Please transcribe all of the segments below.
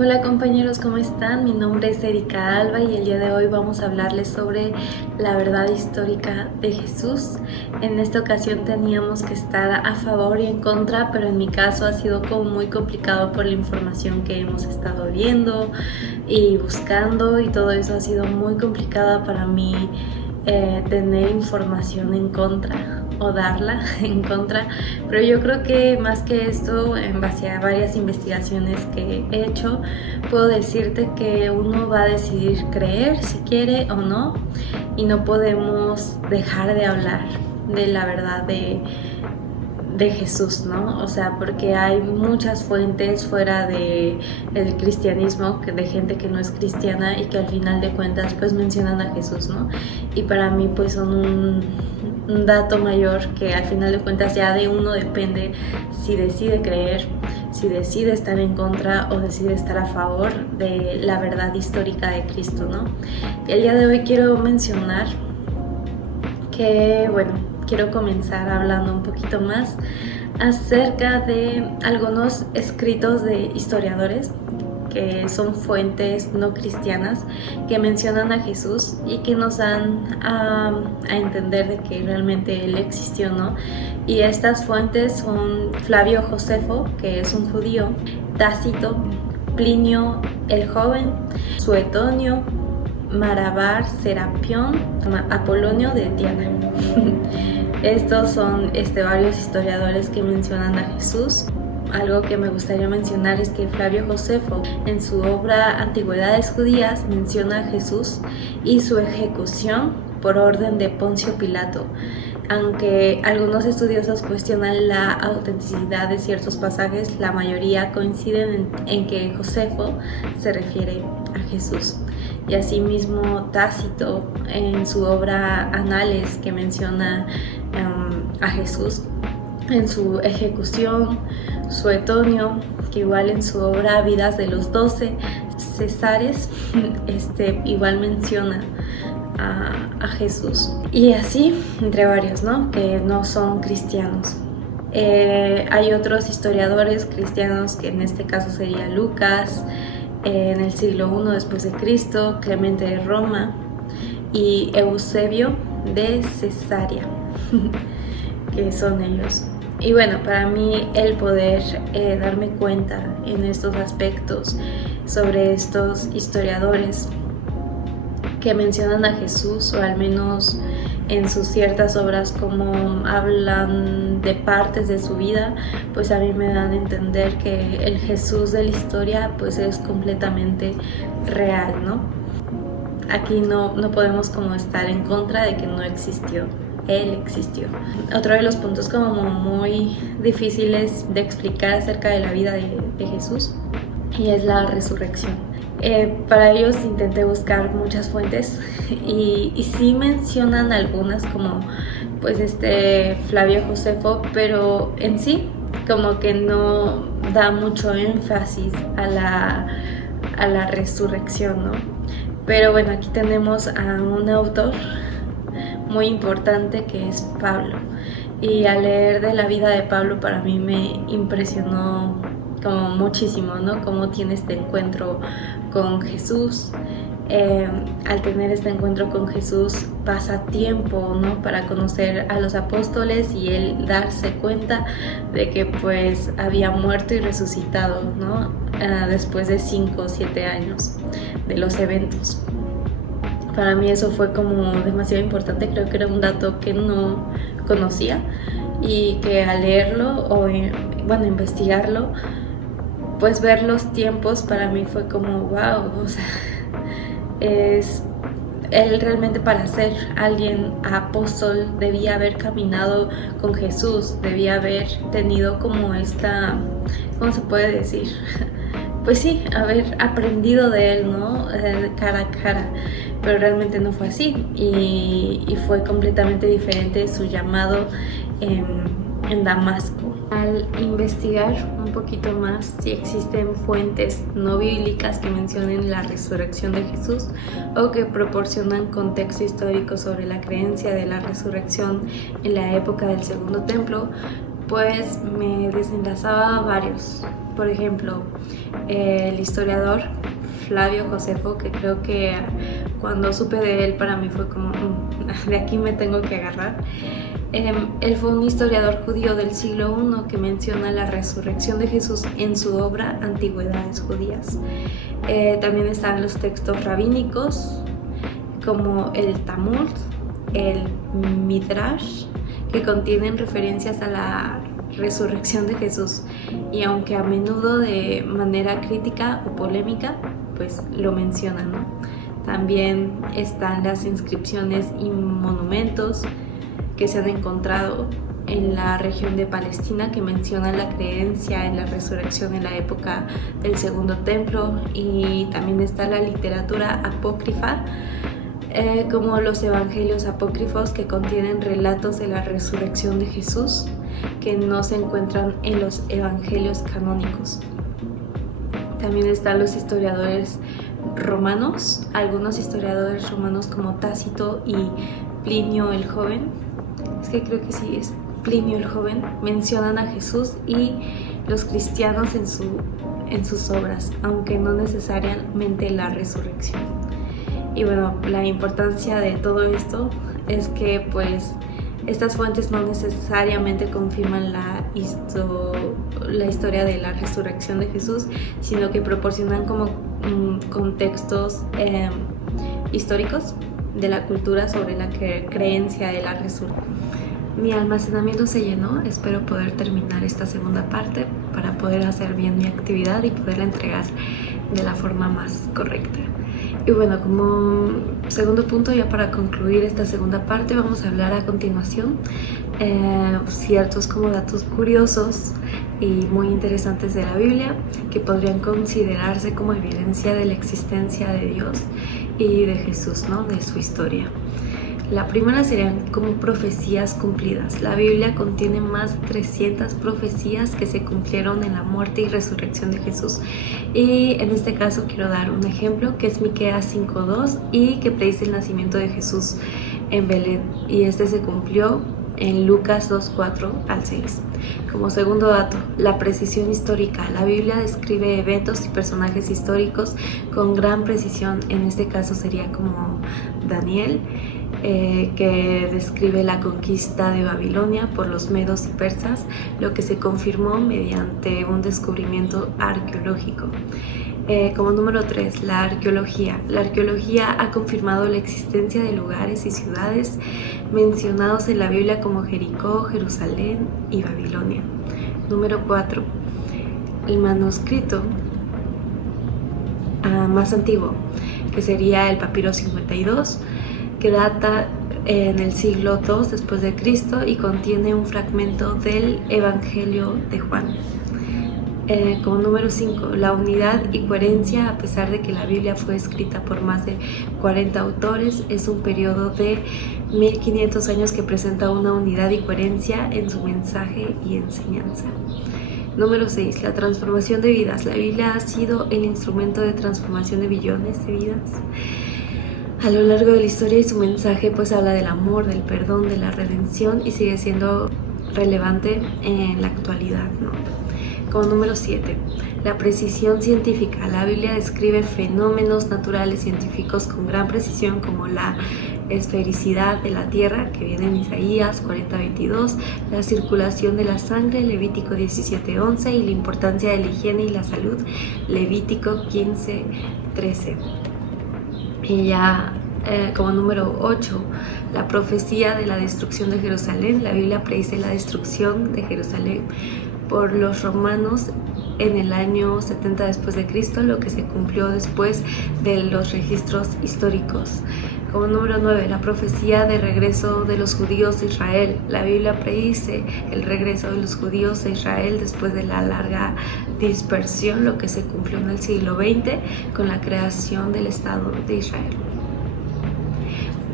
Hola compañeros, ¿cómo están? Mi nombre es Erika Alba y el día de hoy vamos a hablarles sobre la verdad histórica de Jesús. En esta ocasión teníamos que estar a favor y en contra, pero en mi caso ha sido como muy complicado por la información que hemos estado viendo y buscando, y todo eso ha sido muy complicado para mí. Tener información en contra o darla en contra, pero yo creo que más que esto, en base a varias investigaciones que he hecho, puedo decirte que uno va a decidir creer si quiere o no, y no podemos dejar de hablar de la verdad de Jesús, ¿no? O sea, porque hay muchas fuentes fuera de el cristianismo, de gente que no es cristiana y que al final de cuentas pues mencionan a Jesús, ¿no? Y para mí pues son un dato mayor que al final de cuentas ya de uno depende si decide creer, si decide estar en contra o decide estar a favor de la verdad histórica de Cristo, ¿no? El día de hoy quiero mencionar que, quiero comenzar hablando un poquito más acerca de algunos escritos de historiadores que son fuentes no cristianas que mencionan a Jesús y que nos dan a entender de que realmente Él existió, ¿no? Y estas fuentes son Flavio Josefo, que es un judío, Tácito, Plinio el Joven, Suetonio, Marabar, Serapión, Apolonio de Tiana. Estos son varios historiadores que mencionan a Jesús. Algo que me gustaría mencionar es que Flavio Josefo, en su obra Antigüedades Judías, menciona a Jesús y su ejecución por orden de Poncio Pilato. Aunque algunos estudiosos cuestionan la autenticidad de ciertos pasajes, la mayoría coinciden en que Josefo se refiere a Jesús. Y asimismo Tácito, en su obra Anales, que menciona a Jesús en su ejecución, Suetonio, que igual en su obra Vidas de los 12 Cesares, igual menciona a Jesús. Y así, entre varios, ¿no? Que no son cristianos. Hay otros historiadores cristianos, que en este caso sería Lucas, en el siglo I después de Cristo, Clemente de Roma y Eusebio de Cesarea, que son ellos. Y bueno, para mí el poder darme cuenta en estos aspectos sobre estos historiadores que mencionan a Jesús, o al menos en sus ciertas obras como hablan de partes de su vida, pues a mí me dan a entender que el Jesús de la historia pues es completamente real, ¿no? Aquí no podemos como estar en contra de que no existió. Él existió. Otro de los puntos como muy difíciles de explicar acerca de la vida de Jesús, y es la resurrección. Para ellos intenté buscar muchas fuentes y sí mencionan algunas, como pues Flavio Josefo, pero en sí como que no da mucho énfasis a la resurrección, ¿no? Pero bueno, aquí tenemos a un autor muy importante que es Pablo, y al leer de la vida de Pablo para mí me impresionó como muchísimo, ¿no? Cómo tiene este encuentro con Jesús. Al tener este encuentro con Jesús pasa tiempo, ¿no? Para conocer a los apóstoles y él darse cuenta de que pues había muerto y resucitado, ¿no? Después de 5 o 7 años de los eventos. Para mí eso fue como demasiado importante. Creo que era un dato que no conocía y que al leerlo o investigarlo, pues ver los tiempos para mí fue como wow, o sea, él realmente, para ser alguien apóstol, debía haber caminado con Jesús, debía haber tenido como ¿cómo se puede decir? Pues sí, haber aprendido de él, ¿no? Cara a cara, pero realmente no fue así, y fue completamente diferente su llamado en Damasco. Al investigar un poquito más si existen fuentes no bíblicas que mencionen la resurrección de Jesús o que proporcionan contexto histórico sobre la creencia de la resurrección en la época del Segundo Templo, pues me desenlazaba varios. Por ejemplo, el historiador Flavio Josefo, que creo que cuando supe de él para mí fue como, de aquí me tengo que agarrar. Él fue un historiador judío del siglo I que menciona la resurrección de Jesús en su obra Antigüedades Judías. También están los textos rabínicos como el Talmud, el Midrash, que contienen referencias a la resurrección de Jesús, y aunque a menudo de manera crítica o polémica, pues lo mencionan, ¿no? También están las inscripciones y monumentos que se han encontrado en la región de Palestina que mencionan la creencia en la resurrección en la época del Segundo Templo, y también está la literatura apócrifa, como los evangelios apócrifos, que contienen relatos de la resurrección de Jesús que no se encuentran en los evangelios canónicos. También están los historiadores romanos, algunos historiadores romanos como Tácito y Plinio el Joven, es que creo que sí es Plinio el Joven, mencionan a Jesús y los cristianos en sus obras, aunque no necesariamente la resurrección. Y bueno, la importancia de todo esto es que pues estas fuentes no necesariamente confirman la historia de la resurrección de Jesús, sino que proporcionan como contextos históricos de la cultura sobre la creencia de la resurrección. Mi almacenamiento se llenó, espero poder terminar esta segunda parte para poder hacer bien mi actividad y poderla entregar de la forma más correcta. Y bueno, como segundo punto, ya para concluir esta segunda parte, vamos a hablar a continuación ciertos como datos curiosos y muy interesantes de la Biblia que podrían considerarse como evidencia de la existencia de Dios y de Jesús, ¿no? De su historia. La primera serían como profecías cumplidas. La Biblia contiene más de 300 profecías que se cumplieron en la muerte y resurrección de Jesús. Y en este caso quiero dar un ejemplo que es Miqueas 5:2 y que predice el nacimiento de Jesús en Belén. Y este se cumplió en Lucas 2:4 al 6. Como segundo dato, la precisión histórica. La Biblia describe eventos y personajes históricos con gran precisión. En este caso sería como Daniel, que describe la conquista de Babilonia por los medos y persas, lo que se confirmó mediante un descubrimiento arqueológico. Como número 3, la arqueología. La arqueología ha confirmado la existencia de lugares y ciudades mencionados en la Biblia como Jericó, Jerusalén y Babilonia. Número 4, el manuscrito más antiguo, que sería el papiro 52, que data en el siglo II después de Cristo y contiene un fragmento del Evangelio de Juan. Como número 5, la unidad y coherencia. A pesar de que la Biblia fue escrita por más de 40 autores, es un periodo de 1500 años que presenta una unidad y coherencia en su mensaje y enseñanza. Número 6, la transformación de vidas. La Biblia ha sido el instrumento de transformación de billones de vidas a lo largo de la historia, y su mensaje pues habla del amor, del perdón, de la redención, y sigue siendo relevante en la actualidad, ¿no? Como número 7, la precisión científica. La Biblia describe fenómenos naturales científicos con gran precisión, como la esfericidad de la tierra, que viene en Isaías 40:22, la circulación de la sangre, Levítico 17:11, y la importancia de la higiene y la salud, Levítico 15:13. Y ya como número 8, la profecía de la destrucción de Jerusalén. La Biblia predice la destrucción de Jerusalén por los romanos en el año 70 después de Cristo, lo que se cumplió después de los registros históricos. Como número 9, la profecía de regreso de los judíos de Israel. La Biblia predice el regreso de los judíos de Israel después de la larga dispersión, lo que se cumplió en el siglo XX con la creación del Estado de Israel.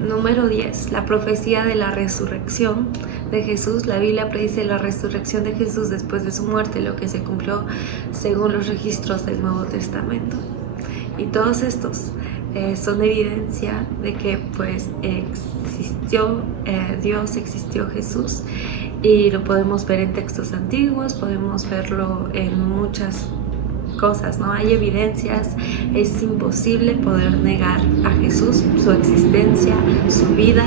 Número 10, la profecía de la resurrección de Jesús. La Biblia predice la resurrección de Jesús después de su muerte, lo que se cumplió según los registros del Nuevo Testamento. Y todos estos son evidencia de que pues existió Dios, existió Jesús, y lo podemos ver en textos antiguos, podemos verlo en muchas cosas, ¿no? Hay evidencias, es imposible poder negar a Jesús, su existencia, su vida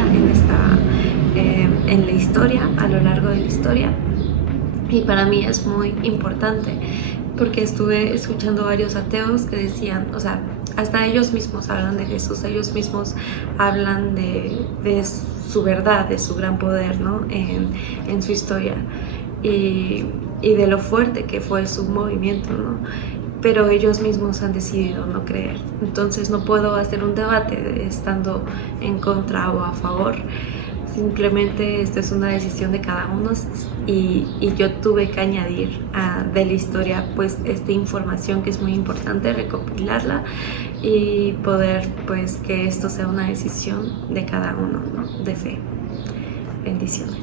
en la historia, a lo largo de la historia. Y para mí es muy importante porque estuve escuchando varios ateos que decían, o sea, hasta ellos mismos hablan de Jesús, ellos mismos hablan de su verdad, de su gran poder, ¿no? En su historia y de lo fuerte que fue su movimiento, ¿no? Pero ellos mismos han decidido no creer. Entonces no puedo hacer un debate estando en contra o a favor. Simplemente esto es una decisión de cada uno y yo tuve que añadir de la historia pues esta información que es muy importante, recopilarla y poder pues que esto sea una decisión de cada uno, ¿no? De fe. Bendiciones.